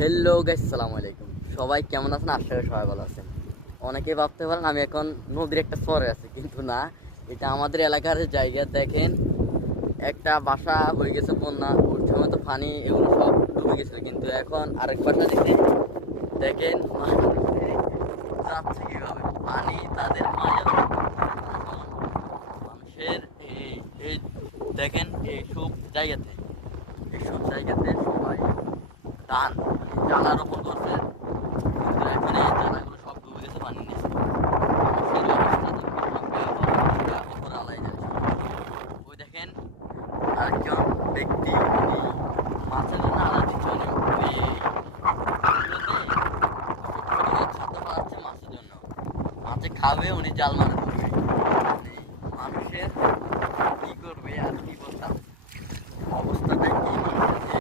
Hello guys, আসসালামু আলাইকুম। সবাই কেমন আছেন? আশা করি সবাই ভালো আছেন। অনেকেই ভাবতে পারেন আমি এখন নদীর একটা চরে আছি, কিন্তু না, এটা আমাদের এলাকার জায়গা। দেখেন, একটা বাসা হয়ে গেছে বন্যা, ওর সময় তো পানি এগুলো সব ডুবে গেছিল, কিন্তু এখন আরেক বাসা দিতে দেখেন যাচ্ছে কিভাবে পানি তাদের মাঝে। মানুষের এই এই দেখেন, এইসব জায়গাতে সবাই ধান চারা রোপণ করছে, কিন্তু এখন এই চারাগুলো সব ডুবে গেছে পানির নিচে। মানুষের অবস্থা দেখুন, ওপর আলাই যায়। ওই দেখেন আরেকজন ব্যক্তি, উনি মাছের জন্য আলা দিচ্ছে, উনি ওই এগুলোতে ছোট ছোট ছাতা বানাচ্ছে মাছের জন্য। মাছে খাবে, উনি জাল